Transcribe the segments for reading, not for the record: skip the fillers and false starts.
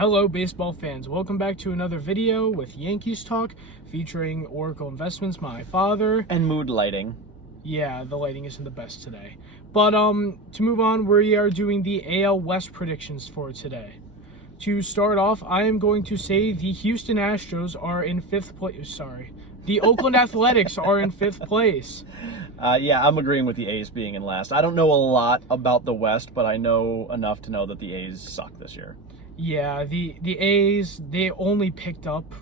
Hello baseball fans, welcome back to another video with Yankees Talk featuring Oracle Investments, my father. And mood lighting. Yeah, the lighting isn't the best today. But to move on, we are doing the AL West predictions for today. To start off, I am going to say the Houston Astros are in 5th place. Sorry. The Oakland Athletics are in 5th place. Yeah, I'm agreeing with the A's being in last. I don't know a lot about the West, but I know enough to know that the A's suck this year. Yeah, the A's, they only picked up,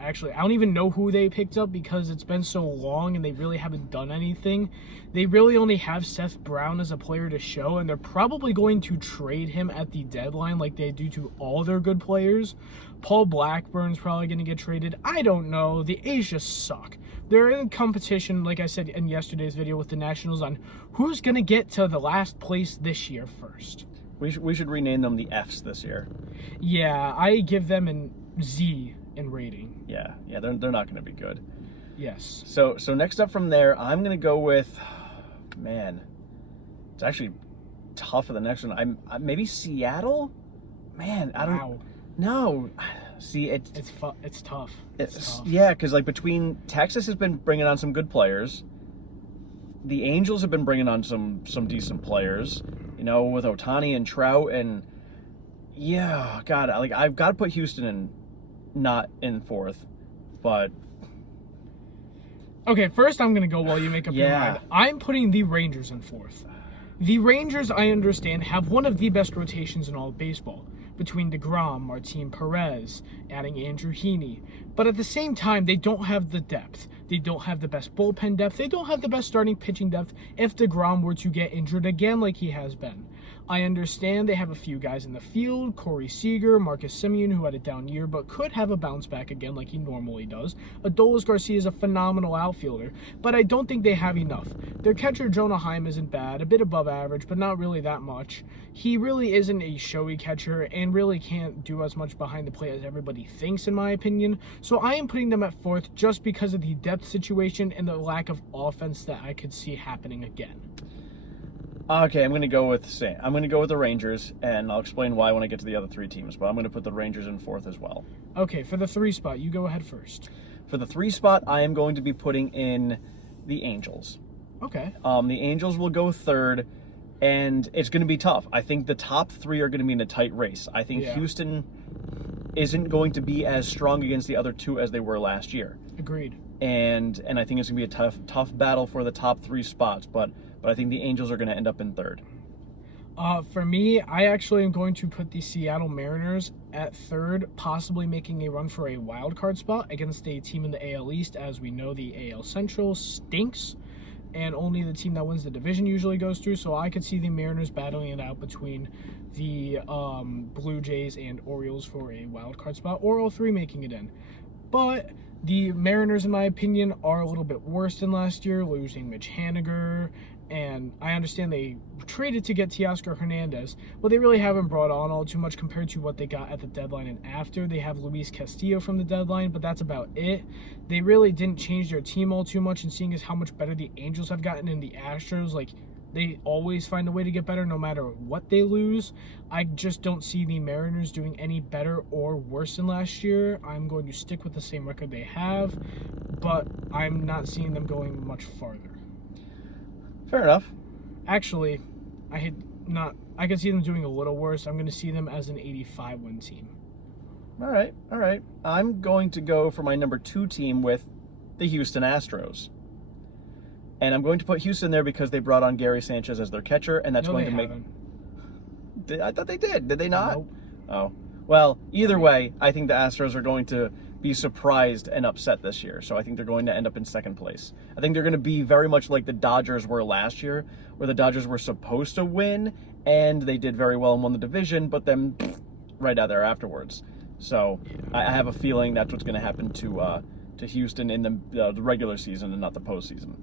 actually, I don't even know who they picked up because it's been so long and they really haven't done anything. They really only have Seth Brown as a player to show, and they're probably going to trade him at the deadline like they do to all their good players. Paul Blackburn's probably going to get traded. I don't know. The A's just suck. They're in competition, like I said in yesterday's video, with the Nationals on who's going to get to the last place this year first. We should rename them the Fs this year. Yeah, I give them an Z in rating. Yeah, they're not going to be good. Yes. So next up from there, I'm going to go with, man, it's actually tough for the next one. I'm maybe Seattle. Man, I don't. Wow. No, see It's tough. It's tough. Yeah, because like between Texas has been bringing on some good players. The Angels have been bringing on some decent players, you know, with Ohtani and Trout, and yeah, God, I've got to put Houston in, not in 4th, but okay. First, I'm gonna go while you make up your Yeah. mind. I'm putting the Rangers in 4th. The Rangers, I understand, have one of the best rotations in all of baseball between DeGrom, Martin Perez, adding Andrew Heaney. But at the same time, they don't have the depth. They don't have the best bullpen depth. They don't have the best starting pitching depth if DeGrom were to get injured again like he has been. I understand they have a few guys in the field, Corey Seager, Marcus Semien, who had a down year but could have a bounce back again like he normally does. Adolis Garcia is a phenomenal outfielder, but I don't think they have enough. Their catcher, Jonah Heim, isn't bad, a bit above average, but not really that much. He really isn't a showy catcher and really can't do as much behind the plate as everybody thinks, in my opinion. So I am putting them at 4th just because of the depth situation and the lack of offense that I could see happening again. okay, I'm going to go with the Rangers, and I'll explain why when I get to the other 3 teams, but I'm going to put the Rangers in 4th as well. Okay, for the 3 spot, you go ahead first. For the 3 spot, I am going to be putting in the Angels. Okay. The Angels will go 3rd, and it's going to be tough. I think the top 3 are going to be in a tight race. I think Houston isn't going to be as strong against the other 2 as they were last year. Agreed. And I think it's going to be a tough battle for the top 3 spots, but I think the Angels are going to end up in 3rd. For me, I actually am going to put the Seattle Mariners at 3rd, possibly making a run for a wild card spot against a team in the AL East. As we know, the AL Central stinks, and only the team that wins the division usually goes through. So I could see the Mariners battling it out between the Blue Jays and Orioles for a wild card spot, or all 3 making it in. But the Mariners, in my opinion, are a little bit worse than last year, losing Mitch Haniger. And I understand they traded to get Teoscar Hernandez, but they really haven't brought on all too much compared to what they got at the deadline and after. They have Luis Castillo from the deadline, but that's about it. They really didn't change their team all too much, and seeing as how much better the Angels have gotten and the Astros, like, they always find a way to get better no matter what they lose. I just don't see the Mariners doing any better or worse than last year. I'm going to stick with the same record they have, but I'm not seeing them going much farther. Fair enough. Actually, I could see them doing a little worse. I'm going to see them as an 85-win team. All right. I'm going to go for my number 2 team with the Houston Astros. And I'm going to put Houston there because they brought on Gary Sanchez as their catcher, and that's going to make... I thought they did. Did they not? Nope. Oh. Well, either way, I think the Astros are going to be surprised and upset this year. So I think they're going to end up in 2nd place. I think they're going to be very much like the Dodgers were last year, where the Dodgers were supposed to win, and they did very well and won the division, but then right out there afterwards. So I have a feeling that's what's going to happen to Houston in the regular season and not the postseason.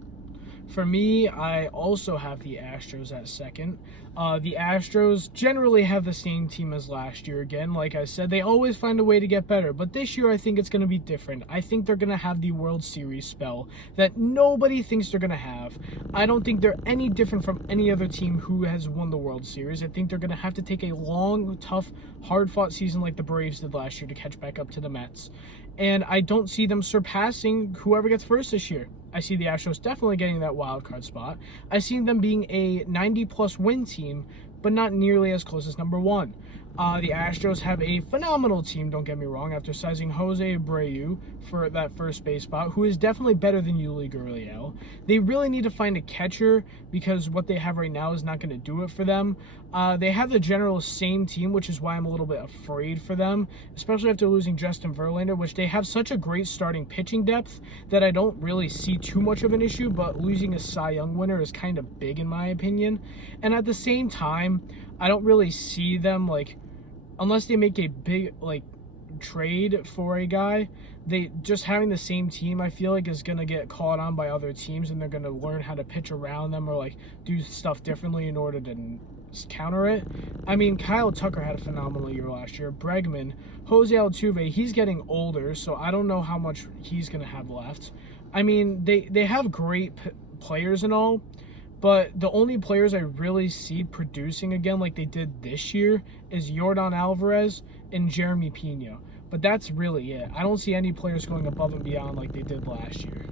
For me, I also have the Astros at second. The Astros generally have the same team as last year again. Like I said, they always find a way to get better. But this year, I think it's going to be different. I think they're going to have the World Series spell that nobody thinks they're going to have. I don't think they're any different from any other team who has won the World Series. I think they're going to have to take a long, tough, hard-fought season like the Braves did last year to catch back up to the Mets. And I don't see them surpassing whoever gets first this year. I see the Astros definitely getting that wild card spot. I see them being a 90-plus win team, but not nearly as close as number one. The Astros have a phenomenal team, don't get me wrong, after sizing Jose Abreu for that first base spot, who is definitely better than Yuli Gurriel. They really need to find a catcher because what they have right now is not going to do it for them. They have the general same team, which is why I'm a little bit afraid for them, especially after losing Justin Verlander, which they have such a great starting pitching depth that I don't really see too much of an issue, but losing a Cy Young winner is kind of big in my opinion. And at the same time, I don't really see them, like, unless they make a big, like, trade for a guy, they just having the same team, I feel like, is going to get caught on by other teams, and they're going to learn how to pitch around them or, like, do stuff differently in order to counter it. I mean, Kyle Tucker had a phenomenal year last year. Bregman, Jose Altuve, he's getting older, so I don't know how much he's going to have left. I mean, they have great players and all, but the only players I really see producing again like they did this year is Yordan Alvarez and Jeremy Pena. But that's really it. I don't see any players going above and beyond like they did last year.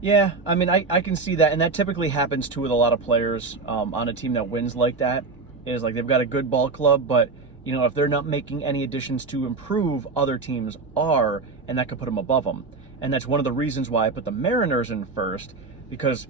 Yeah, I mean, I can see that, and that typically happens too with a lot of players on a team that wins like that, is like they've got a good ball club, but, you know, if they're not making any additions to improve, other teams are, and that could put them above them. And that's one of the reasons why I put the Mariners in first, because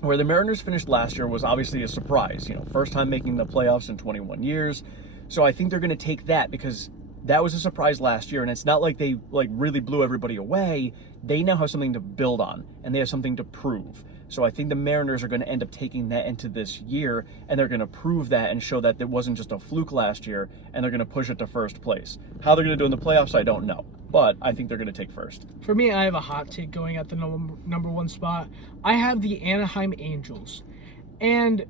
where the Mariners finished last year was obviously a surprise. You know, first time making the playoffs in 21 years. So I think they're going to take that because that was a surprise last year, and it's not like they like really blew everybody away. They now have something to build on, and they have something to prove. So I think the Mariners are going to end up taking that into this year, and they're going to prove that and show that it wasn't just a fluke last year, and they're going to push it to first place. How they're going to do in the playoffs, I don't know, but I think they're going to take first. For me, I have a hot take going at the number one spot. I have the Anaheim Angels, and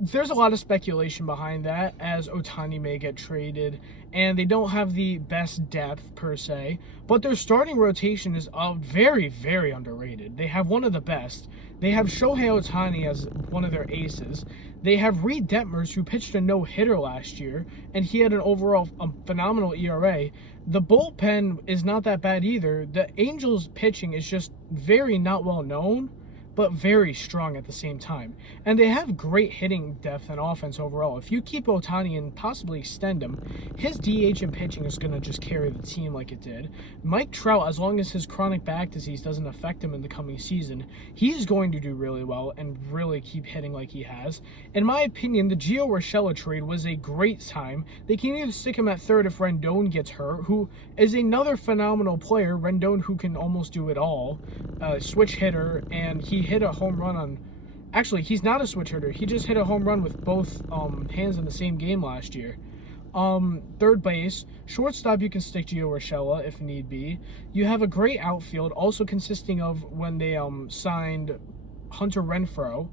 there's a lot of speculation behind that, as Ohtani may get traded, and they don't have the best depth per se, but their starting rotation is very, very underrated. They have one of the best. They have Shohei Ohtani as one of their aces. They have Reed Detmers, who pitched a no-hitter last year, and he had an overall phenomenal ERA. The bullpen is not that bad either. The Angels' pitching is just very not well known, but very strong at the same time. And they have great hitting depth and offense overall. If you keep Ohtani and possibly extend him, his DH and pitching is going to just carry the team like it did. Mike Trout, as long as his chronic back disease doesn't affect him in the coming season, he's going to do really well and really keep hitting like he has. In my opinion, the Gio Urshela trade was a great time. They can either stick him at third if Rendon gets hurt, who is another phenomenal player. Rendon, who can almost do it all, switch hitter, and he hit a home run on... Actually, he's not a switch hitter. He just hit a home run with both hands in the same game last year. Third base, shortstop, you can stick Gio Urshela if need be. You have a great outfield, also consisting of when they signed Hunter Renfroe.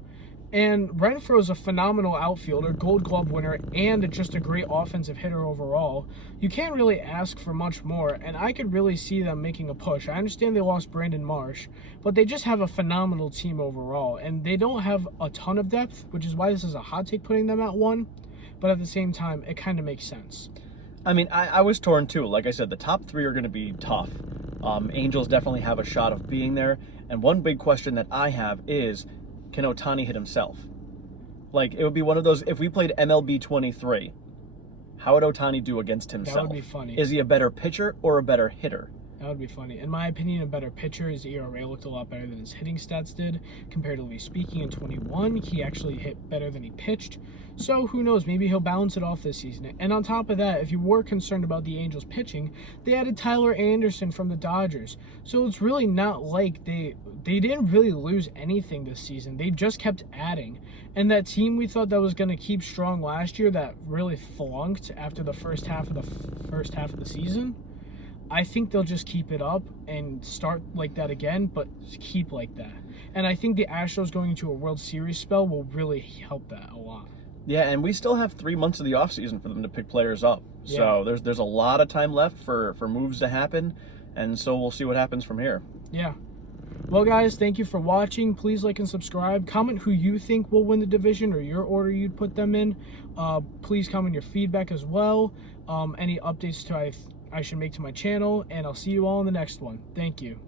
And Renfroe is a phenomenal outfielder, Gold Glove winner, and just a great offensive hitter overall. You can't really ask for much more, and I could really see them making a push. I understand they lost Brandon Marsh, but they just have a phenomenal team overall, and they don't have a ton of depth, which is why this is a hot take putting them at one, but at the same time, it kind of makes sense. I mean, I was torn too. Like I said, the top three are going to be tough. Angels definitely have a shot of being there, and one big question that I have is, can Ohtani hit himself? Like, it would be one of those, if we played MLB 23, how would Ohtani do against himself? That would be funny. Is he a better pitcher or a better hitter? That would be funny. In my opinion, a better pitcher. His ERA looked a lot better than his hitting stats did. Comparatively speaking, in 21, he actually hit better than he pitched. So who knows, maybe he'll balance it off this season. And on top of that, if you were concerned about the Angels pitching, they added Tyler Anderson from the Dodgers. So it's really not like they didn't really lose anything this season. They just kept adding. And that team we thought that was going to keep strong last year that really flunked after the first half of the season, I think they'll just keep it up and start like that again, but keep like that. And I think the Astros going into a World Series spell will really help that a lot. Yeah, and we still have 3 months of the offseason for them to pick players up. So there's a lot of time left for moves to happen, and so we'll see what happens from here. Yeah. Well, guys, thank you for watching. Please like and subscribe. Comment who you think will win the division or your order you'd put them in. Please comment your feedback as well. Any updates I should make to my channel, and I'll see you all in the next one. Thank you.